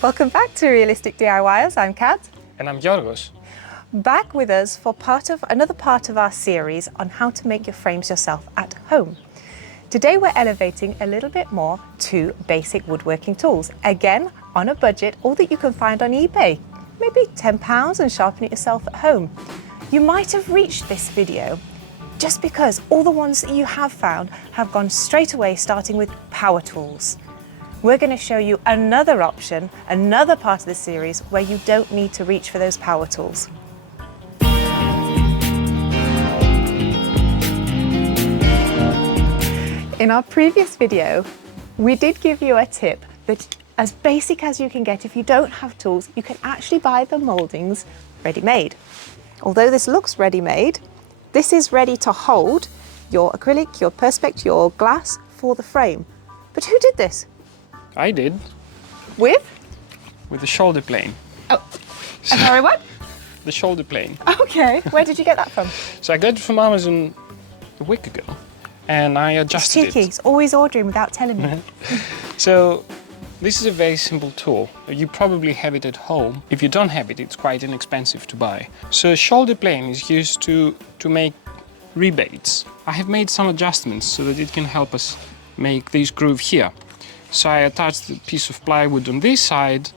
Welcome back to Realistic DIYers. I'm Kat. And I'm Yorgos. Back with us for another part of our series on how to make your frames yourself at home. Today we're elevating a little bit more to basic woodworking tools. Again, on a budget, all that you can find on eBay. Maybe £10 and sharpen it yourself at home. You might have reached this video just because all the ones that you have found have gone straight away, starting with power tools. We're going to show you another option, another part of the series where you don't need to reach for those power tools. In our previous video, we did give you a tip that as basic as you can get, if you don't have tools, you can actually buy the mouldings ready-made. Although this looks ready-made, this is ready to hold your acrylic, your perspex, your glass for the frame. But who did this? I did. With the shoulder plane. Oh, sorry, what? The shoulder plane. Okay, where did you get that from? So I got it from Amazon a week ago, and I adjusted It's cheeky. It's always ordering without telling me. So this is a very simple tool. You probably have it at home. If you don't have it, it's quite inexpensive to buy. So a shoulder plane is used to make rebates. I have made some adjustments so that it can help us make this groove here. So I attached a piece of plywood on this side,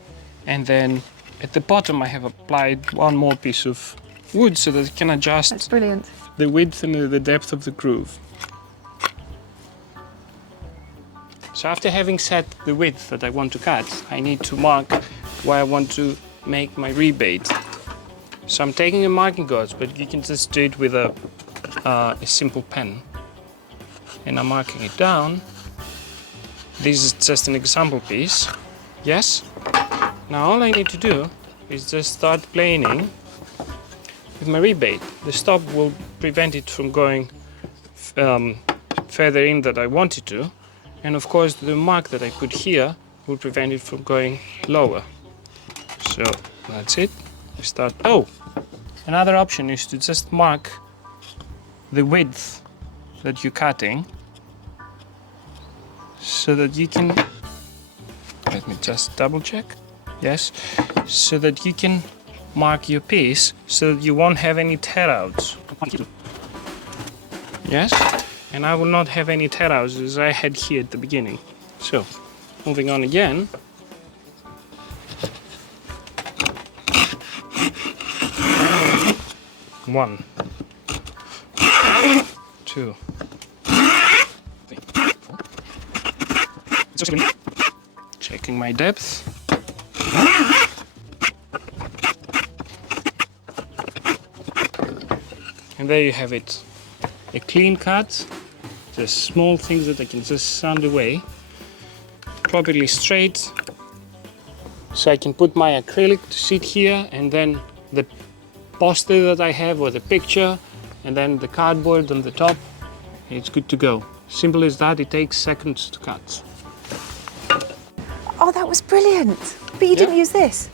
and then at the bottom I have applied one more piece of wood so that it can adjust That's brilliant. the width and the depth of the groove. So after having set the width that I want to cut, I need to mark where I want to make my rebate. So I'm taking a marking gauge, but you can just do it with a simple pen. And I'm marking it down. This is just an example piece. Yes? Now all I need to do is just start planing with my rebate. The stop will prevent it from going further in than I want it to. And of course the mark that I put here will prevent it from going lower. So that's it. We start. Oh! Another option is to just mark the width that you're cutting, so that you can, let me just double check, yes, so that you can mark your piece so that you won't have any tear outs. Yes, and I will not have any tear outs as I had here at the beginning. So, moving on again. One, two, checking my depth. And there you have it. A clean cut, just small things that I can just sand away. Properly straight. So I can put my acrylic to sit here, and then the poster that I have, or the picture, and then the cardboard on the top. It's good to go. Simple as that, it takes seconds to cut. Oh, that was brilliant. But you didn't use this.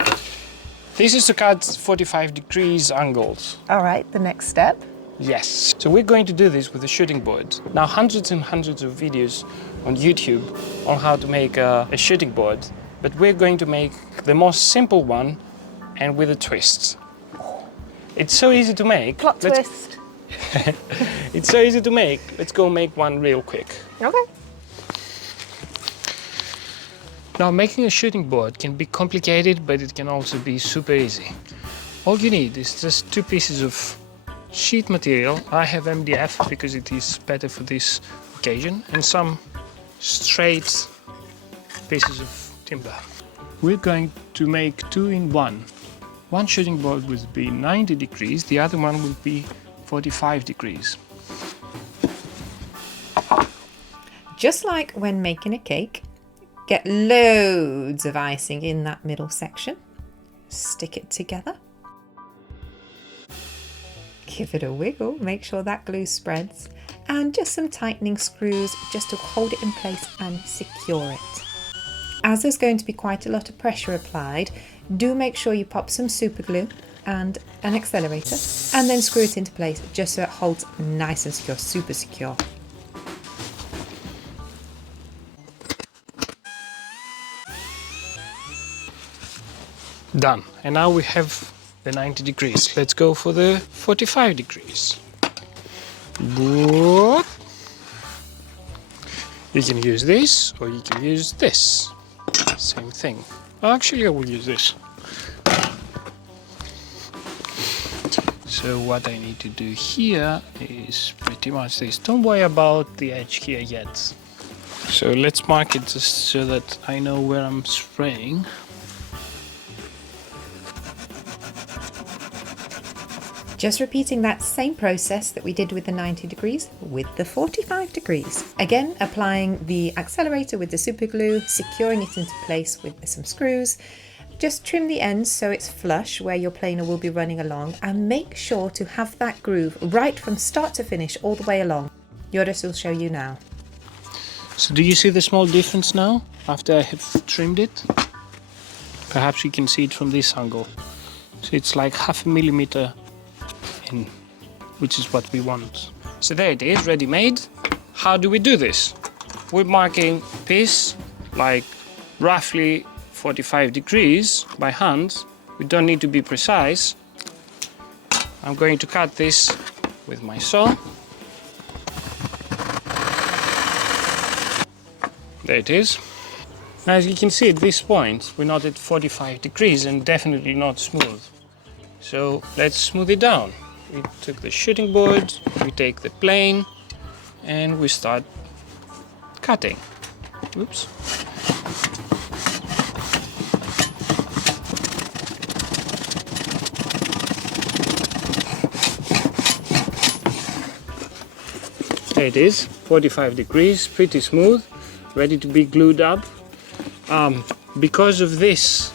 This is to cut 45 degrees angles. All right, the next step. Yes. So we're going to do this with a shooting board. Now, hundreds and hundreds of videos on YouTube on how to make a shooting board, but we're going to make the most simple one and with a twist. It's so easy to make. Plot twist. It's so easy to make. Let's go make one real quick. Okay. Now, making a shooting board can be complicated, but it can also be super easy. All you need is just two pieces of sheet material. I have MDF because it is better for this occasion, and some straight pieces of timber. We're going to make two in one. One shooting board will be 90 degrees, the other one will be 45 degrees. Just like when making a cake, get loads of icing in that middle section, stick it together, give it a wiggle, make sure that glue spreads, and just some tightening screws just to hold it in place and secure it. As there's going to be quite a lot of pressure applied, do make sure you pop some super glue and an accelerator, and then screw it into place just so it holds nice and secure, super secure. Done. And now we have the 90 degrees. Let's go for the 45 degrees. You can use this or you can use this. Same thing. Actually, I will use this. So what I need to do here is pretty much this. Don't worry about the edge here yet. So let's mark it just so that I know where I'm spraying. Just repeating that same process that we did with the 90 degrees with the 45 degrees. Again, applying the accelerator with the super glue, securing it into place with some screws. Just trim the ends so it's flush where your planer will be running along, and make sure to have that groove right from start to finish all the way along. Joris will show you now. So do you see the small difference now after I have trimmed it? Perhaps you can see it from this angle. So it's like 0.5 millimeter in, which is what we want. So there it is, ready made. How do we do this? We're marking a piece like roughly 45 degrees by hand. We don't need to be precise. I'm going to cut this with my saw. There it is. Now, as you can see at this point, we're not at 45 degrees and definitely not smooth. So let's smooth it down. We took the shooting board, we take the plane, and we start cutting. Oops. There it is, 45 degrees, pretty smooth, ready to be glued up. Because of this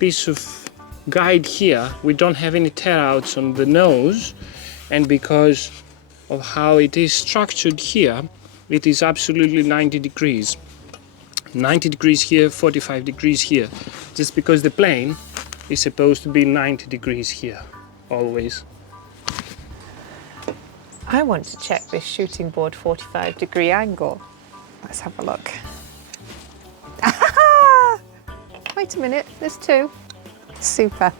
piece of guide here, we don't have any tear outs on the nose, and because of how it is structured here, it is absolutely 90 degrees. 90 degrees here, 45 degrees here, just because the plane is supposed to be 90 degrees here, always. I want to check this shooting board 45-degree angle. Let's have a look. Wait a minute, there's two. Super.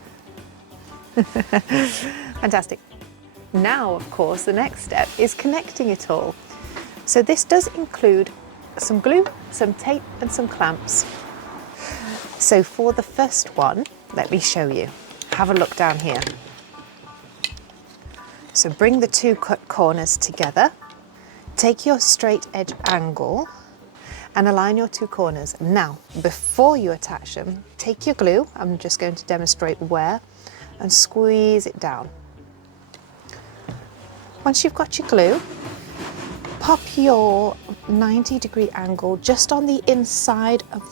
Fantastic. Now, of course, the next step is connecting it all. So this does include some glue, some tape and some clamps. So for the first one, let me show you. Have a look down here. So bring the two cut corners together, take your straight edge angle and align your two corners. Now, before you attach them, take your glue, I'm just going to demonstrate where, and squeeze it down. Once you've got your glue, pop your 90-degree angle just on the inside of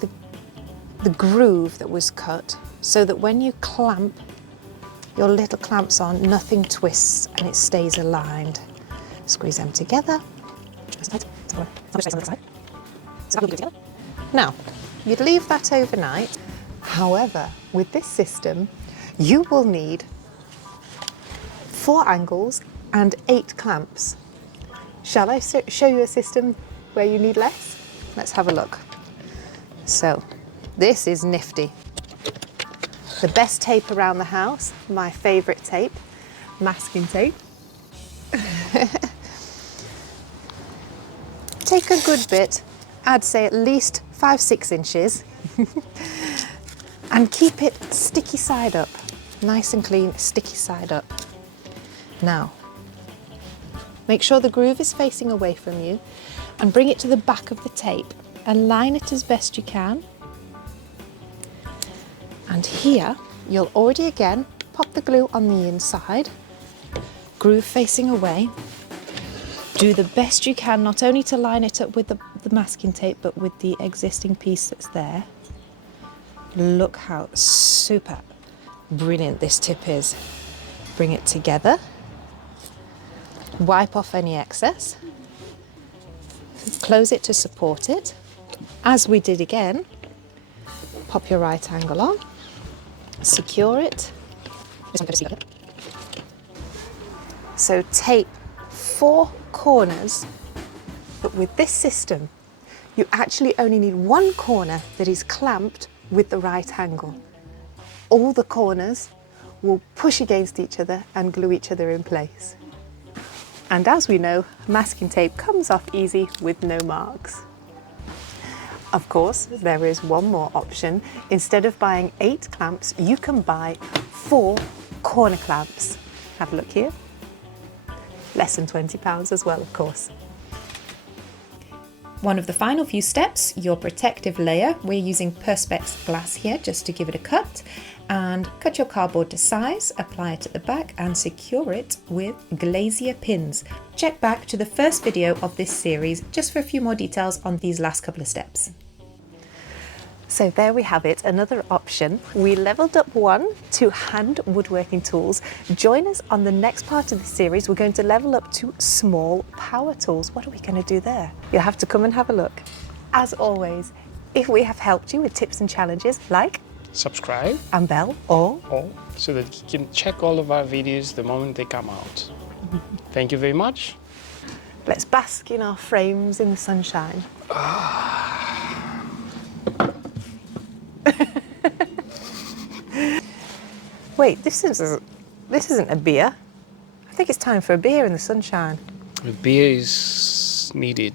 the groove that was cut, so that when you clamp your little clamps on, nothing twists and it stays aligned. Squeeze them together. Now, you'd leave that overnight. However, with this system, you will need 4 angles and 8 clamps. Shall I show you a system where you need less? Let's have a look. So, this is nifty. The best tape around the house, my favourite tape, masking tape. Take a good bit, I'd say at least 5-6 inches, and keep it sticky side up, nice and clean, sticky side up. Now, make sure the groove is facing away from you and bring it to the back of the tape. Align it as best you can. And here, you'll already again pop the glue on the inside, groove facing away. Do the best you can, not only to line it up with the masking tape, but with the existing piece that's there. Look how super brilliant this tip is. Bring it together, wipe off any excess, close it to support it. As we did again, pop your right angle on, secure it. So tape 4 corners, but with this system, you actually only need 1 corner that is clamped with the right angle. all the corners will push against each other and glue each other in place. And as we know, masking tape comes off easy with no marks. Of course, there is one more option. Instead of buying 8 clamps, you can buy 4 corner clamps. Have a look here. Less than £20 as well, of course. One of the final few steps, your protective layer. We're using Perspex glass here just to give it a cut. And cut your cardboard to size, apply it at the back and secure it with glazier pins. Check back to the first video of this series just for a few more details on these last couple of steps. So there we have it, another option. We leveled up 1 to hand woodworking tools. Join us on the next part of the series. We're going to level up to small power tools. What are we going to do there? You'll have to come and have a look. As always, if we have helped you with tips and challenges, like, Subscribe and bell, or so that you can check all of our videos the moment they come out. Thank you very much. let's bask in our frames in the sunshine. Wait, this isn't a beer. I think it's time for a beer in the sunshine. The beer is needed.